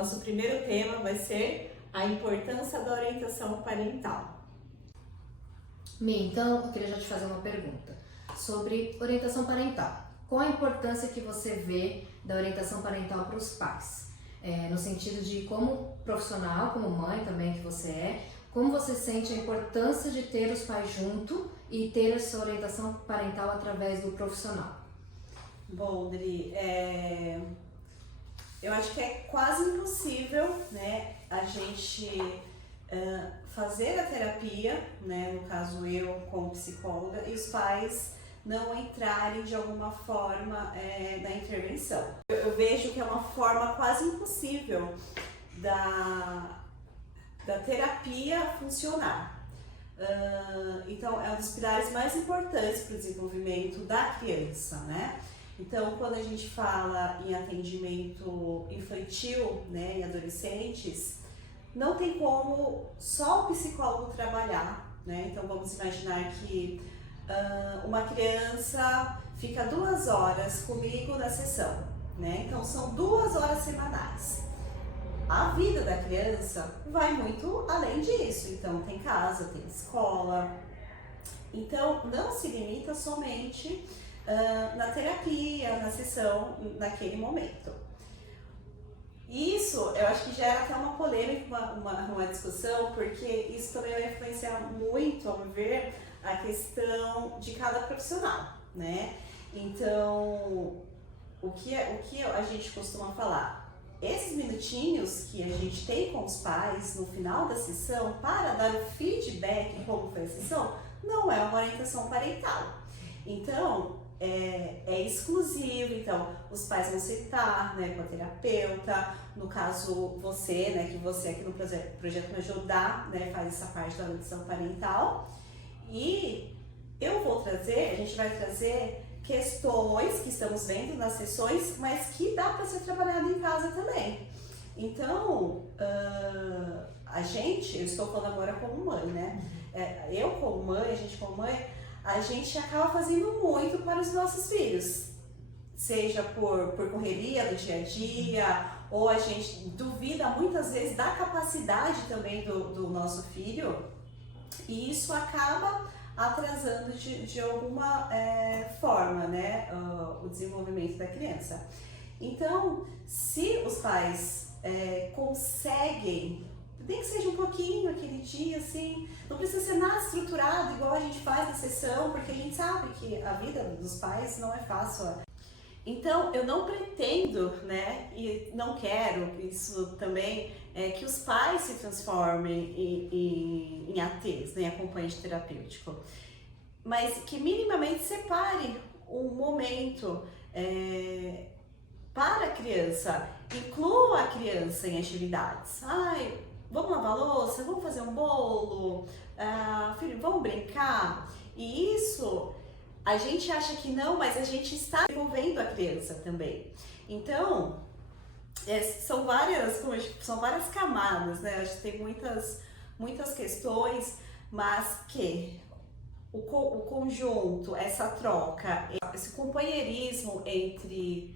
nosso primeiro tema vai ser a importância da orientação parental. Mi, então eu queria já te fazer uma pergunta sobre orientação parental. Qual a importância que você vê da orientação parental para os pais? No sentido de como profissional, como mãe também que você é, como você sente a importância de ter os pais junto e ter essa orientação parental através do profissional? Bom, Dri, eu acho que é quase impossível, né, a gente fazer a terapia, né, no caso eu como psicóloga, e os pais não entrarem de alguma forma na intervenção. Eu vejo que é uma forma quase impossível da terapia funcionar. Então, é um dos pilares mais importantes para o desenvolvimento da criança, né? Então, quando a gente fala em atendimento infantil, né, em adolescentes, não tem como só o psicólogo trabalhar, né? Então, vamos imaginar que uma criança fica 2 horas comigo na sessão, né? Então, são 2 horas semanais. A vida da criança vai muito além disso, então tem casa, tem escola, então não se limita somente na terapia, na sessão, naquele momento. Isso eu acho que gera até uma polêmica, uma discussão, porque isso também vai influenciar muito, ao meu ver, a questão de cada profissional, né? Então, o que a gente costuma falar? Esses minutinhos que a gente tem com os pais no final da sessão para dar o feedback de como foi a sessão, não é uma orientação parental. Então, é exclusivo, então os pais vão sentar, né, com a terapeuta, no caso você, né, que você aqui no Projeto Me Ajudar, né, faz essa parte da orientação parental, e a gente vai trazer questões que estamos vendo nas sessões, mas que dá para ser trabalhado em casa também. Então, eu estou falando agora como mãe, né? Eu como mãe, a gente como mãe, a gente acaba fazendo muito para os nossos filhos. Seja por correria do dia a dia, ou a gente duvida muitas vezes da capacidade também do nosso filho, e isso acaba atrasando de alguma forma, né, o desenvolvimento da criança. Então, se os pais conseguem, nem que seja um pouquinho aquele dia, assim, não precisa ser nada estruturado igual a gente faz na sessão, porque a gente sabe que a vida dos pais não é fácil. Então, eu não pretendo, né, e não quero isso também, que os pais se transformem em ATs, né, acompanhante terapêutico, mas que minimamente separe um momento para a criança, inclua a criança em atividades. Vamos lavar a louça, vamos fazer um bolo, filho, vamos brincar. E isso, a gente acha que não, mas a gente está envolvendo a criança também. Então, são várias camadas, né? Acho que tem muitas questões, mas que o conjunto, essa troca, esse companheirismo entre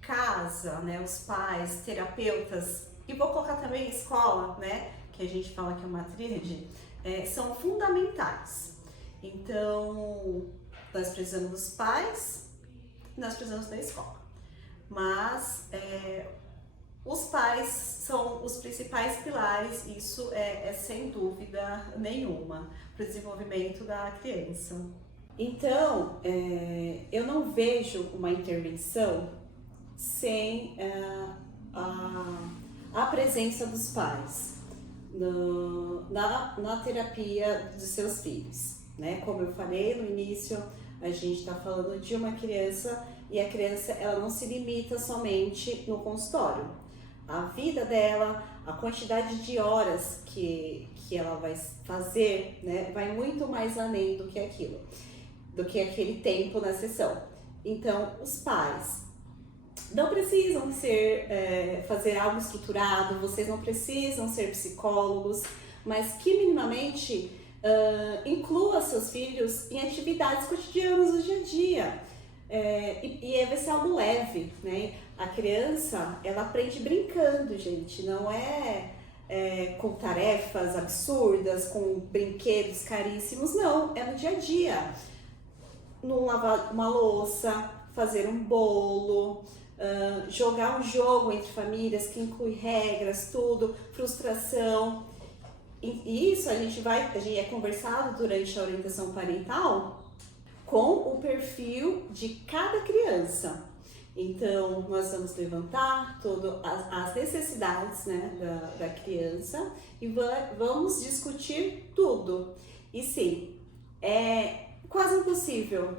casa, né, os pais, terapeutas, e vou colocar também escola, né, que a gente fala que é uma tríade, são fundamentais. Então, nós precisamos dos pais, nós precisamos da escola. Mas os pais são os principais pilares, isso é sem dúvida nenhuma, para o desenvolvimento da criança. Então, eu não vejo uma intervenção sem a presença dos pais na terapia dos seus filhos, né? Como eu falei no início, a gente está falando de uma criança e a criança ela não se limita somente no consultório. A vida dela, a quantidade de horas que ela vai fazer, né, vai muito mais além do que aquilo, do que aquele tempo na sessão. Então, os pais não precisam fazer algo estruturado, vocês não precisam ser psicólogos, mas que minimamente inclua seus filhos em atividades cotidianas do dia a dia. E vai ser algo leve, né? A criança, ela aprende brincando, gente, não é com tarefas absurdas, com brinquedos caríssimos, não, é no dia a dia. Não lavar uma louça, fazer um bolo, jogar um jogo entre famílias que inclui regras, tudo, frustração. E isso a gente é conversado durante a orientação parental com o perfil de cada criança. Então, nós vamos levantar todas as necessidades, né, da criança e vamos discutir tudo. E sim, é quase impossível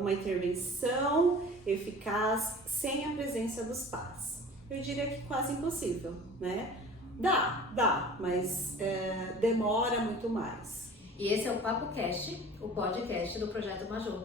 uma intervenção eficaz sem a presença dos pais. Eu diria que quase impossível, né? Dá, mas demora muito mais. E esse é o Papo Cast, o podcast do Projeto Major.